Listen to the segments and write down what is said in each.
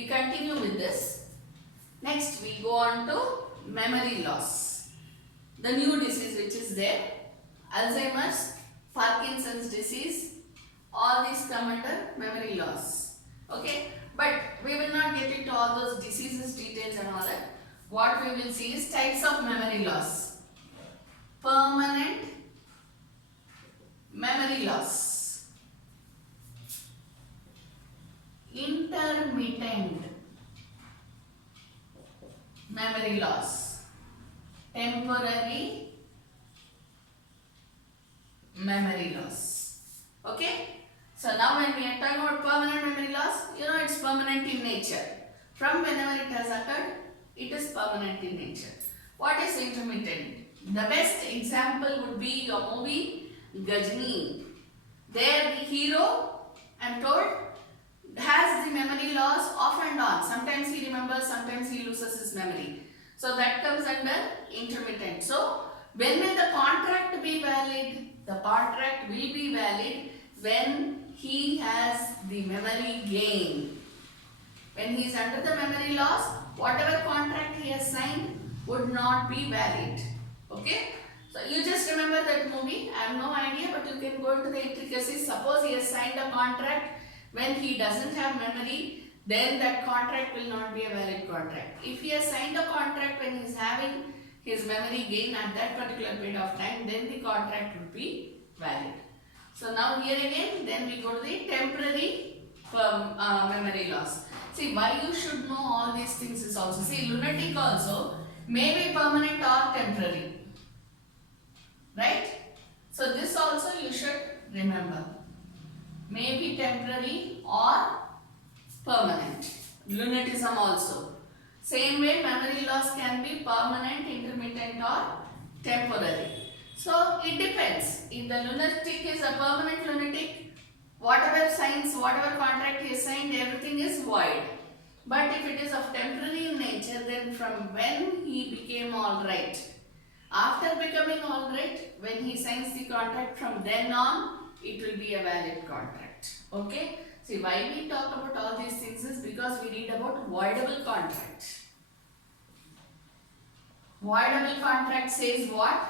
we continue with this. Next we go on to memory loss. The new disease which is there, Alzheimer's, Parkinson's disease, all these come under memory loss. Okay, but we will not get into all those diseases details and all that. What we will see is types of memory loss. Permanent memory loss, intermittent memory loss, temporary memory loss. Okay, so now when we are talking about permanent memory loss, you know it's permanent in nature. From whenever it has occurred, it is permanent in nature. What is intermittent? The best example would be your movie Judgement. There the hero, I am told, has the memory loss off and on. Sometimes he remembers, sometimes he loses his memory. So that comes under intermittent. So when will the contract be valid? The contract will be valid when he has the memory gain. When he is under the memory loss, whatever contract he has signed would not be valid. Okay? So you just remember that movie. I have no idea, but you can go into the intricacies. Suppose he has signed a contract when he doesn't have memory, then that contract will not be a valid contract. If he has signed a contract when he is having his memory gain at that particular period of time, then the contract would be valid. So now here again, then we go to the temporary memory loss. See, why you should know all these things is also, see, lunatic also may be permanent or temporary. Right? So this also you should remember. May be temporary or permanent. Lunatism also. Same way memory loss can be permanent, intermittent or temporary. So it depends. If the lunatic is a permanent lunatic, whatever signs, whatever contract he has signed, everything is void. But if it is of temporary in nature, then from when he became alright, after becoming alright, when he signs the contract, from then on, it will be a valid contract. Okay? See, why we talk about all these things is because we read about voidable contract. Voidable contract says what?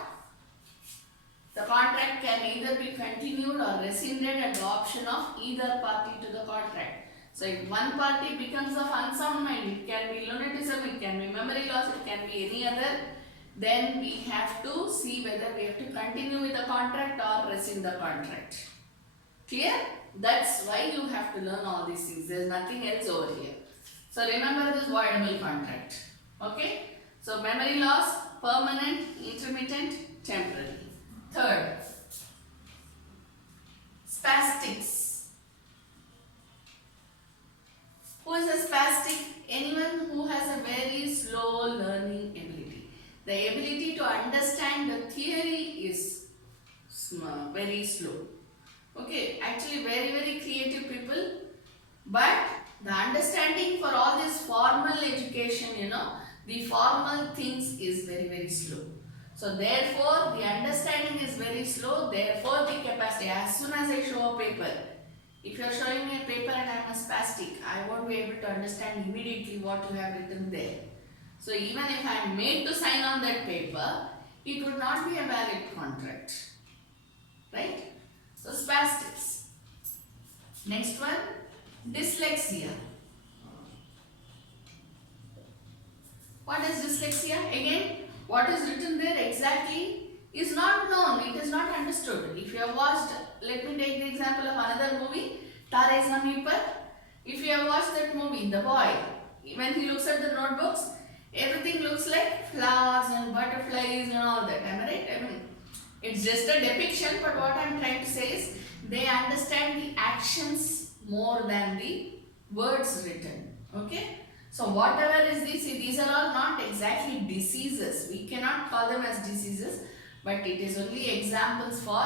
The contract can either be continued or rescinded at the option of either party to the contract. So if one party becomes of unsound mind, it can be lunatism, it can be memory loss, it can be any other, then we have to see whether we have to continue with the contract or rescind the contract. Clear? That's why you have to learn all these things. There is nothing else over here. So remember this voidable contract. Okay? So memory loss, permanent, intermittent, temporary. Third, spastics. Who is a spastic? Anyone who has a very slow learning ability. The ability to understand the theory is very slow. Okay, actually very creative people, but the understanding for all this formal education, you know, the formal things is very slow. So therefore the understanding is very slow, therefore the capacity. As soon as I show a paper, if you are showing me a paper and I am a spastic, I won't be able to understand immediately what you have written there. So even if I am made to sign on that paper, it would not be a valid contract. Right? So spastics. Next one, dyslexia. What is dyslexia? Again, what is written there exactly is not known, it is not understood. If you have watched, let me take the example of another movie, Tare Zameen Par. If you have watched that movie, the boy, when he looks at the notebooks, everything looks like flowers and butterflies and all that. Am I right? I mean, it's just a depiction, but what I am trying to say is they understand the actions more than the words written. Okay? So whatever is this, these are all not exactly diseases. We cannot call them as diseases, but it is only examples for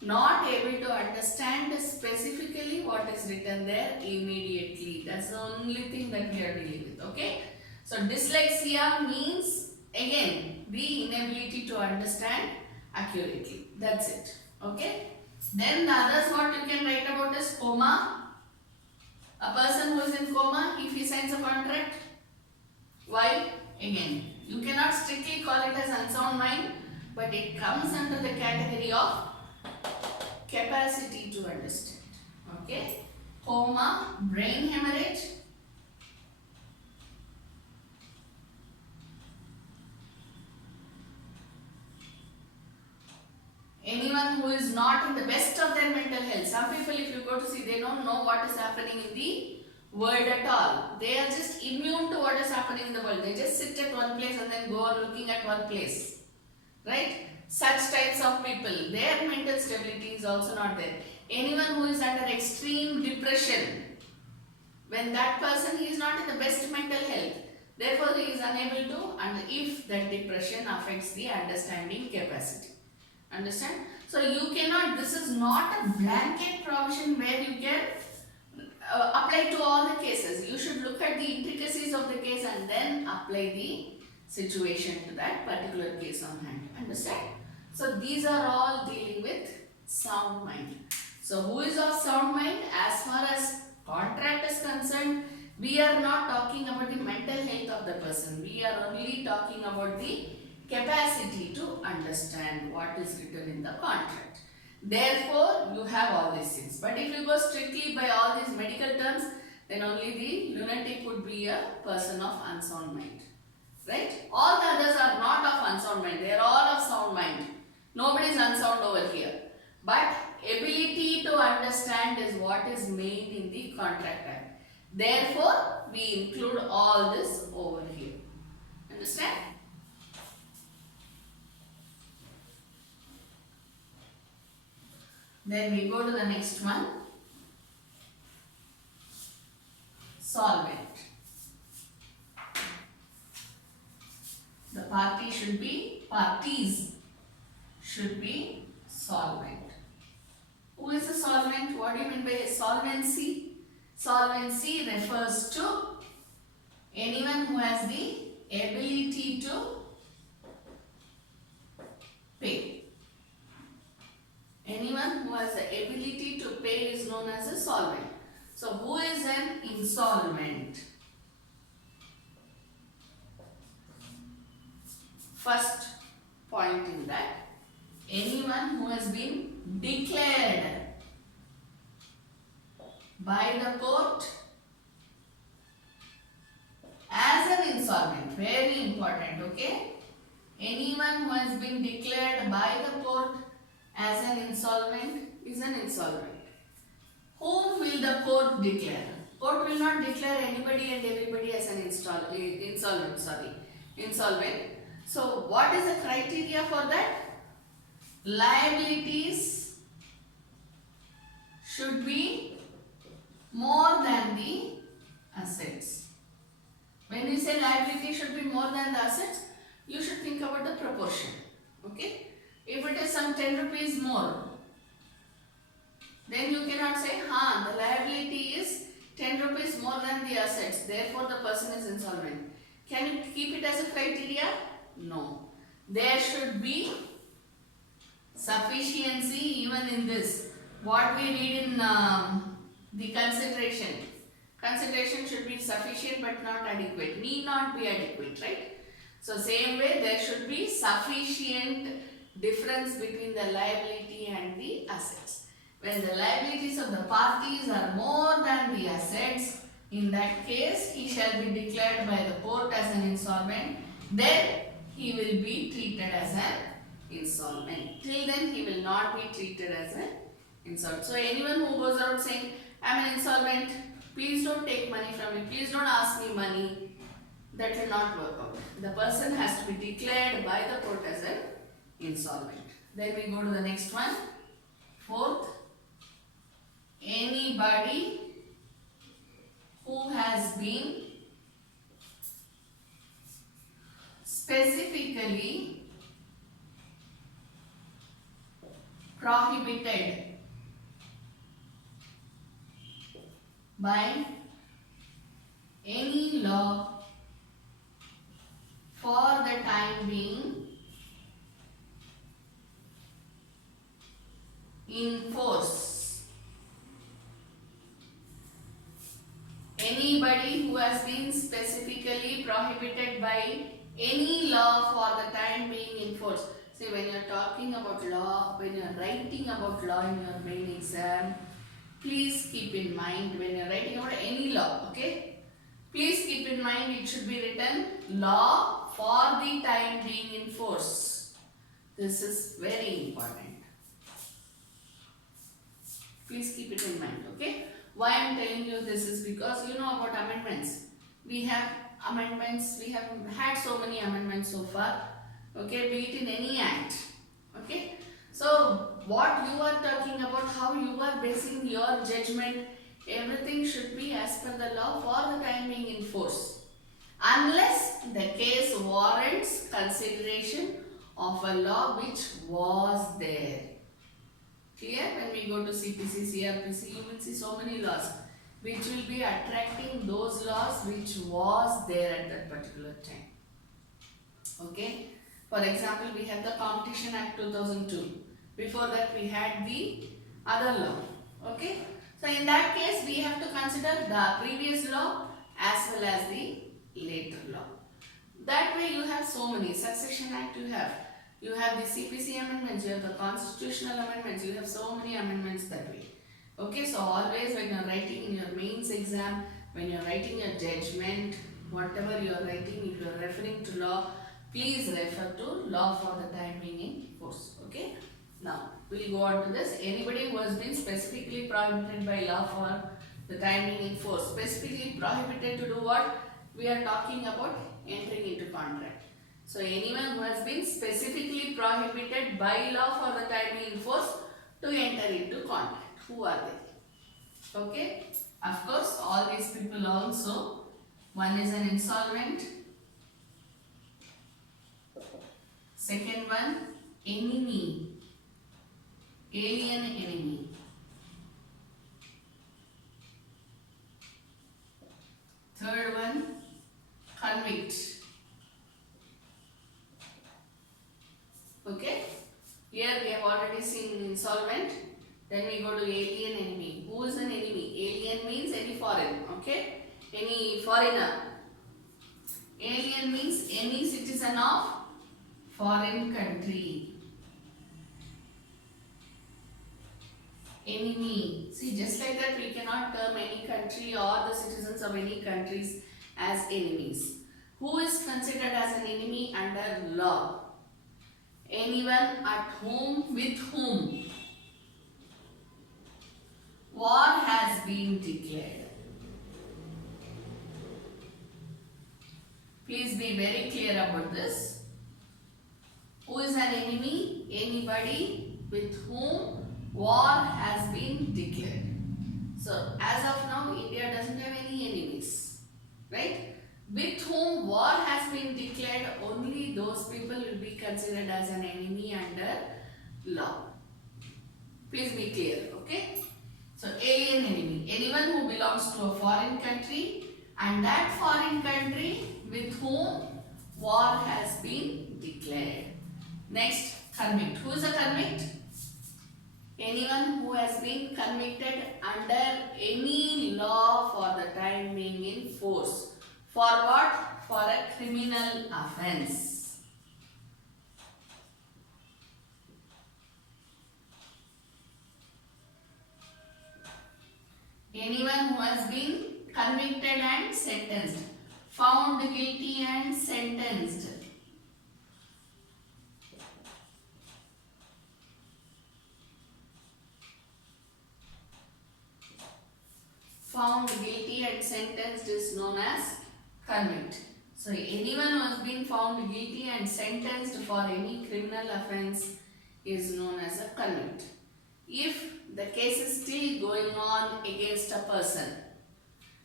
not able to understand specifically what is written there immediately. That's the only thing that we are dealing with. Okay? So dyslexia means again the inability to understand accurately. That's it. Okay? Then the others what you can write about is coma. A person who is in coma, if he signs signs a contract? Why? Again, you cannot strictly call it as unsound mind, but it comes under the category of capacity to understand. Okay? Coma, brain hemorrhage. Anyone who is not in the best of their mental health. Some people, if you go to see, they don't know what is happening in the world at all. They are just immune to what is happening in the world. They just sit at one place and then go on looking at one place. Right? Such types of people, their mental stability is also not there. Anyone who is under extreme depression, when that person he is not in the best mental health, therefore he is unable to, and if that depression affects the understanding capacity. Understand? So you cannot, this is not a blanket provision where you can apply to all the cases. You should look at the intricacies of the case and then apply the situation to that particular case on hand. Understand? So these are all dealing with sound mind. So who is of sound mind? As far as contract is concerned, we are not talking about the mental health of the person. We are only talking about the capacity to understand what is written in the contract. Therefore, you have all these things. But if you go strictly by all these medical terms, then only the lunatic would be a person of unsound mind. Right? All the others are not of unsound mind. They are all of sound mind. Nobody is unsound over here. But ability to understand is what is made in the Contract Act. Therefore, we include all this over here. Understand? Then we go to the next one. Solvent. The parties should be solvent. Who is a solvent? What do you mean by solvency? Solvency refers to anyone who has the ability to pay. Anyone who has the ability to pay is known as a solvent. So who is an insolvent? First point in that, anyone who has been declared by the court as an insolvent. Very important, okay? Anyone who has been declared by the court as an insolvent is an insolvent. Whom will the court declare? Court will not declare anybody and everybody as an insolvent. So what is the criteria for that? Liabilities should be more than the assets. When you say liability should be more than the assets, you should think about the proportion. Okay? If it is some 10 rupees more, then you cannot say, the liability is 10 rupees more than the assets, therefore the person is insolvent. Can you keep it as a criteria? No. There should be sufficiency even in this. What we read in the consideration. Consideration should be sufficient but not adequate. Need not be adequate, right? So same way there should be sufficient difference between the liability and the assets. When the liabilities of the parties are more than the assets, in that case he shall be declared by the court as an insolvent. Then he will be treated as an insolvent. Till then he will not be treated as an insolvent. So anyone who goes out saying, I am an insolvent, please don't take money from me, please don't ask me money, that will not work out. The person has to be declared by the court as an insolvent. Then we go to the next one. Fourth, anybody who has been specifically prohibited by any law for the time being in force. Anybody who has been specifically prohibited by any law for the time being in force. See, when you are talking about law, when you are writing about law in your main exam, please keep in mind when you are writing about any law, okay? Please keep in mind it should be written law for the time being in force. This is very important. Please keep it in mind, okay? Why I am telling you this is because you know about amendments. We have amendments, we have had so many amendments so far, okay, be it in any act, okay. So what you are talking about, how you are basing your judgment, everything should be as per the law for the time being in force, unless the case warrants consideration of a law which was there. Clear? When we go to CPC, CRPC, you will see so many laws which will be attracting those laws which was there at that particular time. Okay? For example, we have the Competition Act 2002. Before that, we had the other law. Okay? So, in that case, we have to consider the previous law as well as the later law. That way, you have so many. Succession Act you have. You have the CPC amendments, you have the constitutional amendments, you have so many amendments that way. Okay, so always when you are writing in your mains exam, when you are writing a judgment, whatever you are writing, if you are referring to law, please refer to law for the time being in force. Okay, now we will go on to this. Anybody who has been specifically prohibited by law for the time being in force, specifically prohibited to do what? We are talking about entering into contract. So anyone who has been specifically prohibited by law for the time being in force to enter into contract. Who are they? Okay. Of course, all these people also. One is an insolvent. Second one, enemy. Alien enemy. Third one, convict. Okay, here we have already seen insolvent. Then we go to alien enemy. Who is an enemy? Alien means any foreign. Okay, any foreigner. Alien means any citizen of foreign country. Enemy. See, just like that, we cannot term any country or the citizens of any countries as enemies. Who is considered as an enemy under law? Anyone at whom, with whom war has been declared. Please be very clear about this. Who is an enemy? Anybody with whom war has been declared. So, as of now, India doesn't have any enemies, right? With whom war has been declared, only those people will be considered as an enemy under law. Please be clear, okay? So, alien enemy, anyone who belongs to a foreign country and that foreign country with whom war has been declared. Next, convict. Who is a convict? Anyone who has been convicted under any law for the time being in force. For what? For a criminal offence. Anyone who has been convicted and sentenced. Found guilty and sentenced. Found guilty and sentenced is known as convict. So, anyone who has been found guilty and sentenced for any criminal offence is known as a convict. If the case is still going on against a person,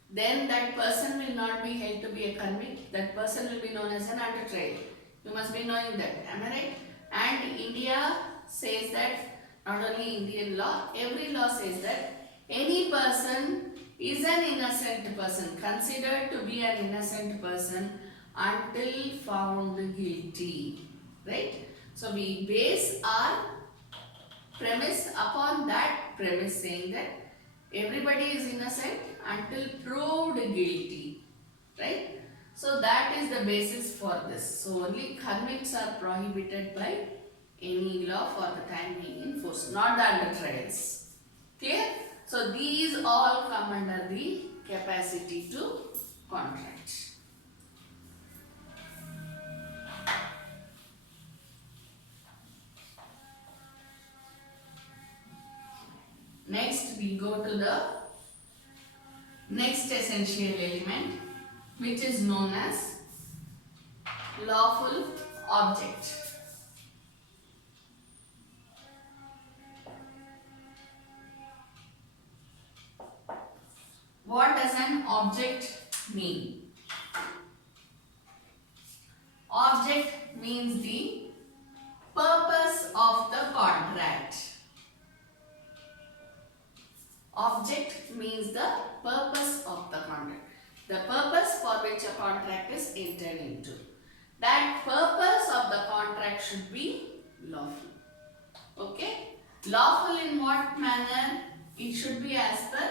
then that person will not be held to be a convict. That person will be known as an under trial. You must be knowing that. Am I right? And India says that, not only Indian law, every law says that any person is an innocent person, considered to be an innocent person until found guilty, right? So, we base our premise upon that premise, saying that everybody is innocent until proved guilty, right? So that is the basis for this. So only convicts are prohibited by any law for the time being in force, not the under trials. Clear? So these all come under the capacity to contract. Next we go to the next essential element, which is known as lawful object. What does an object mean? Object means the purpose of the contract. Object means the purpose of the contract. The purpose for which a contract is entered into. That purpose of the contract should be lawful. Okay? Lawful in what manner? It should be as per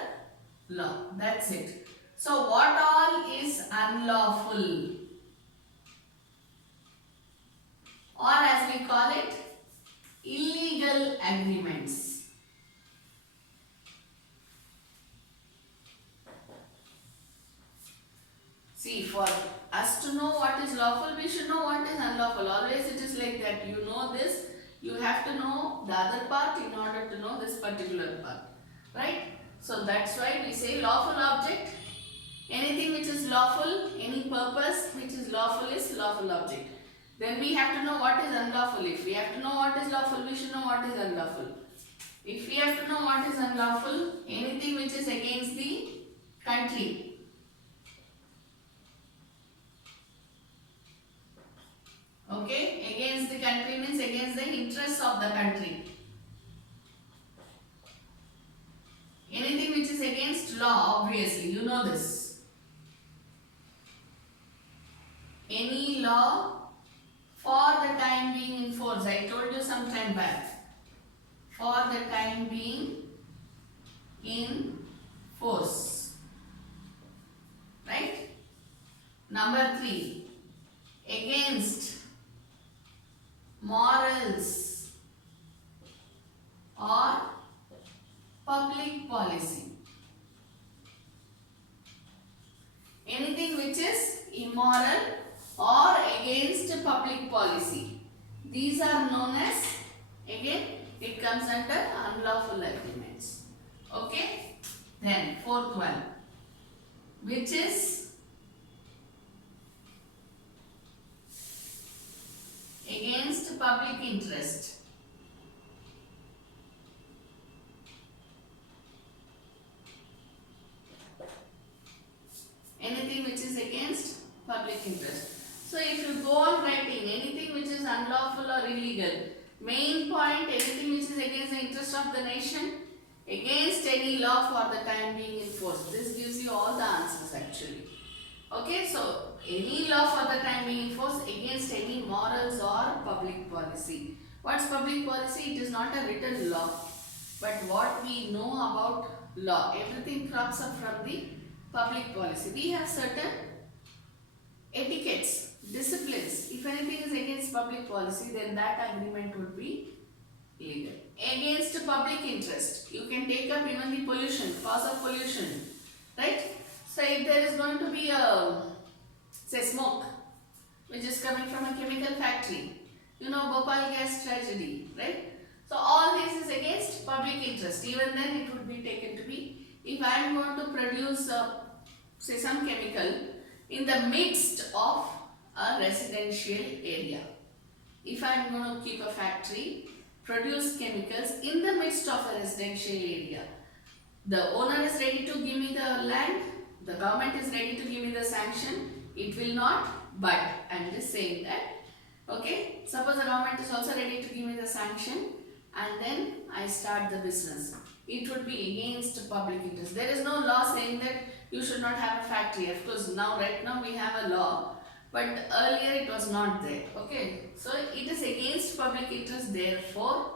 law. That's it. So what all is unlawful? Or as we call it, illegal agreements. See, for us to know what is lawful, we should know what is unlawful. Always it is like that. You know this, you have to know the other part in order to know this particular part. Right? So that's why we say lawful object. Anything which is lawful, any purpose which is lawful object. Then we have to know what is unlawful. If we have to know what is lawful, we should know what is unlawful. If we have to know what is unlawful, anything which is against the country. Okay, against the country means against the interests of the country. Anything which is against law, obviously, you know this. Any law for the time being in force. I told you some time back. For the time being in force. Right? Number 3. Against morals or public policy. Anything which is immoral or against public policy. These are known as, again, it comes under unlawful agreements. Okay? Then, 4th one, which is against public interest. Anything which is against public interest. So if you go on writing anything which is unlawful or illegal, main point, anything which is against the interest of the nation, against any law for the time being in force. This gives you all the answers actually. Okay, so any law for the time being in force against any morals or public policy. What's public policy? It is not a written law, but what we know about law. Everything crops up from the public policy. We have certain etiquettes, disciplines. If anything is against public policy, then that agreement would be illegal. Against public interest, you can take up even the pollution, cause of pollution, right? So if there is going to be a, say, smoke, which is coming from a chemical factory, you know, Bhopal gas tragedy, right? So all this is against public interest. Even then it would be taken to be, if I am going to produce, say, some chemical in the midst of a residential area. If I am going to keep a factory, produce chemicals in the midst of a residential area. The owner is ready to give me the land, the government is ready to give me the sanction, it will not, but I am just saying that, okay, suppose the government is also ready to give me the sanction and then I start the business. It would be against public interest. There is no law saying that you should not have a factory. Of course, right now we have a law, but earlier it was not there. Okay, so it is against public interest, therefore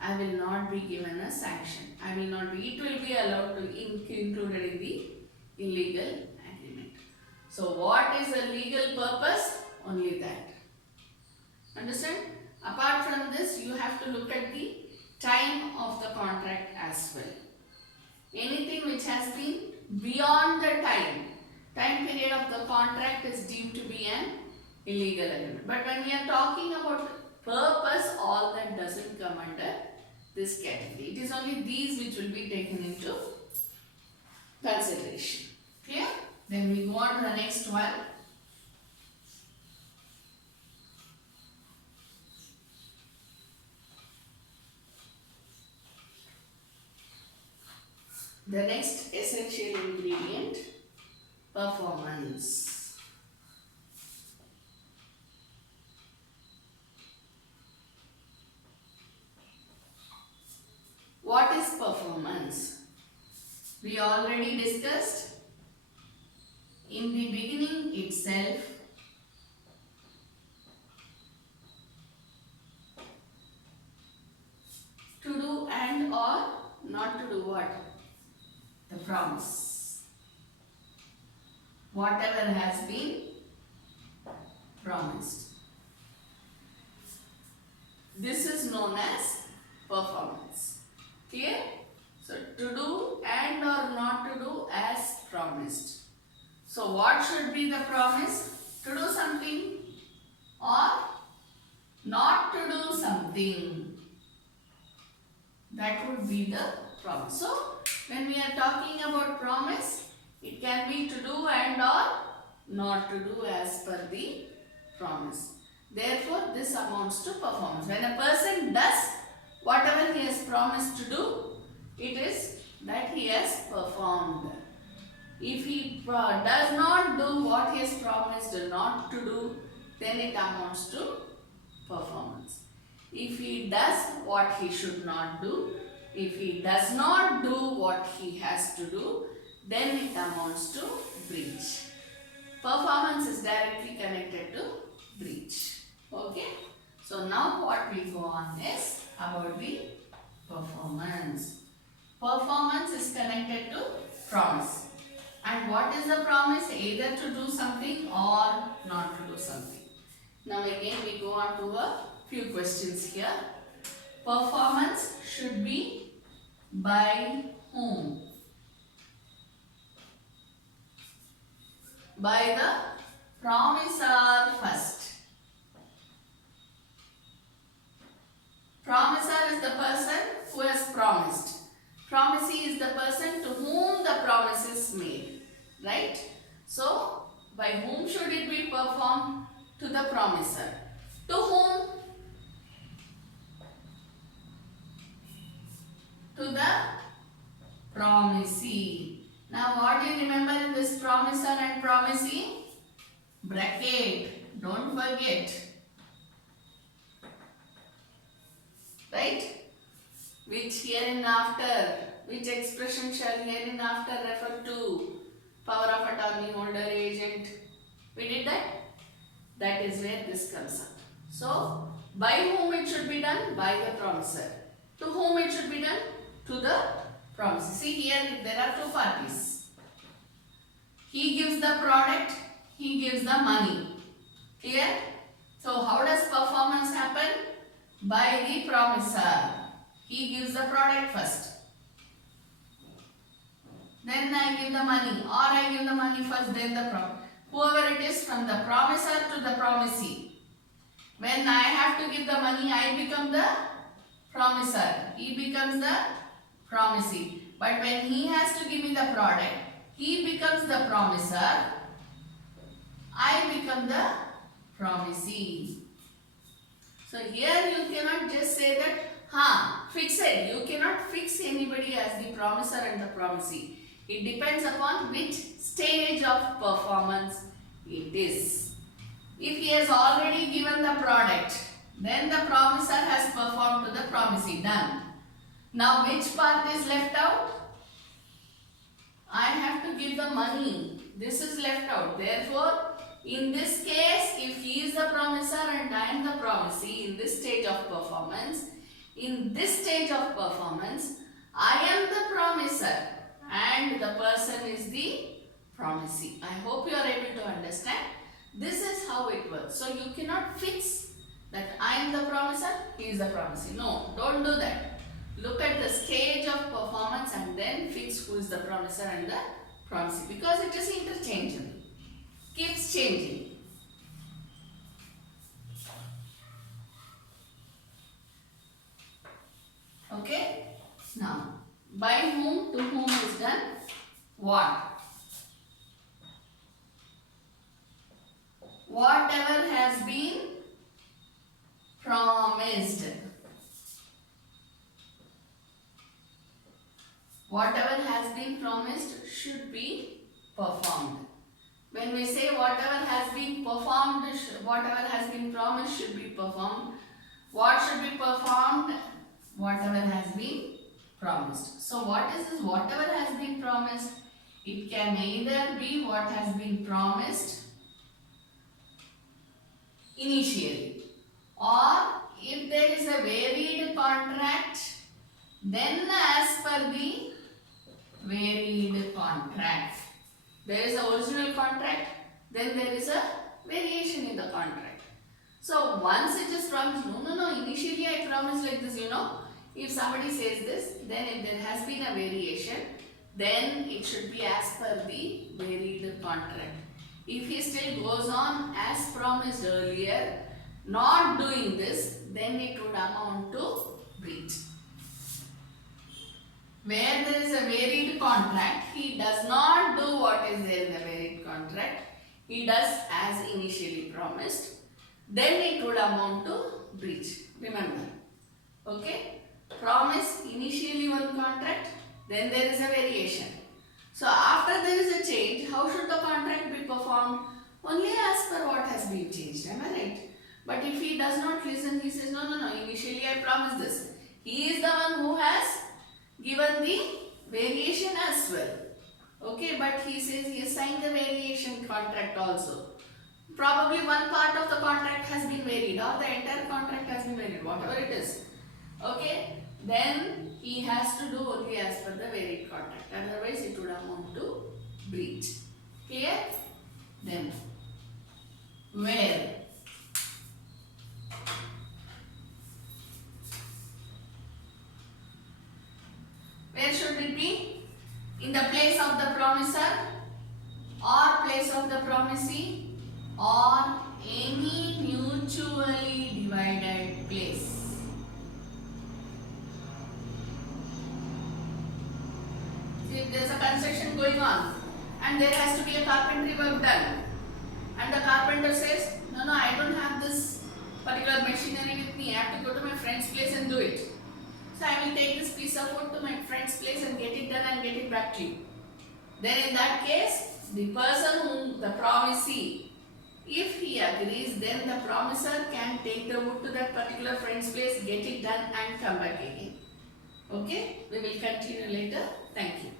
I will not be given a sanction. It will be allowed to included in the illegal agreement. So what is the legal purpose? Only that. Understand? Apart from this, you have to look at the time of the contract as well. Anything which has been beyond the time period of the contract is deemed to be an illegal agreement. But when we are talking about purpose, all that doesn't come under this category. It is only these which will be taken into consideration. Clear? Then we go on to the next one. The next essential ingredient, performance. What is performance? We already discussed in the beginning itself. To do and or not to do what? The promise. Whatever has been promised. This is known as performance. Clear? So to do and or not to do as promised. So what should be the promise? To do something or not to do something. That would be the promise. So when we are talking about promise, it can be to do and or not to do as per the promise. Therefore, this amounts to performance. When a person does whatever he has promised to do, it is that he has performed. If he does not do what he has promised not to do, then it amounts to performance. If he does what he should not do, if he does not do what he has to do, then it amounts to breach. Performance is directly connected to breach. Okay. So now what we go on is about the performance. Performance is connected to promise. And what is the promise? Either to do something or not to do something. Now again we go on to a few questions here. Performance should be by whom? By the promisor first. Promisor is the person who has promised. Promisee is the person to whom the promise is made. Right? So, by whom should it be performed? To the promisor. To whom? To the promisee. Now what do you remember in this promisor and promisee? Bracket. Don't forget. Right? Which hereinafter, which expression shall hereinafter refer to? Power of attorney, holder, agent. We did that? That is where this comes up. So, by whom it should be done? By the promisor. To whom it should be done? To the promisor. See here, there are two parties. He gives the product, he gives the money. Clear? So, how does performance happen? By the promisor. He gives the product first. Then I give the money, or I give the money first, then the product. Whoever it is, from the promisor to the promisee. When I have to give the money, I become the promisor. He becomes the promisee. But when he has to give me the product, he becomes the promisor. I become the promisee. So here you cannot just say that, fix it. You cannot fix anybody as the promisor and the promisee. It depends upon which stage of performance it is. If he has already given the product, then the promisor has performed to the promisee. Done. Now which part is left out? I have to give the money. This is left out. Therefore, in this case, if he is the promisor and I am the promisee in this stage of performance, I am the promisor and the person is the promisee. I hope you are able to understand. This is how it works. So you cannot fix that I am the promiser, he is the promisee. No, don't do that. Look at the stage of performance and then fix who is the promiser and the promisee, because it is interchangeable. Keeps changing. Okay? Now, by whom, to whom is done what? Whatever has been promised. Whatever has been promised should be performed. When we say whatever has been performed, whatever has been promised should be performed. What should be performed? Whatever has been promised. So what is this whatever has been promised? It can either be what has been promised initially, or if there is a varied contract, then as per the varied contract. There is an original contract, then there is a variation in the contract. So once it is promised, no, initially I promised like this, If somebody says this, then if there has been a variation, then it should be as per the varied contract. If he still goes on as promised earlier, not doing this, then it would amount to breach. Where there is a varied contract, he does not do what is there in the varied contract. He does as initially promised. Then it would amount to breach. Remember. Okay? Promise initially one contract, then there is a variation. So after there is a change, how should the contract be performed? Only as per what has been changed. Am I right? But if he does not listen, he says, no, initially I promised this. He is the one who has given the variation as well. Okay, but he says he has signed the variation contract also. Probably one part of the contract has been varied or the entire contract has been varied, whatever it is. Okay, then he has to do only as per the varied contract. Otherwise, it would amount to breach. Clear? Then, where? Where should it be? In the place of the promiser, or place of the promisee, or any mutually divided place. If there is a construction going on and there has to be a carpentry work done, and the carpenter says, no, I don't have this particular machinery with me, I have to go to my friend's place and do it. So I will take this piece of wood to my friend's place and get it done and get it back to you. Then in that case, the person whom the promisee, if he agrees, then the promiser can take the wood to that particular friend's place, get it done and come back again. Okay, we will continue later. Thank you.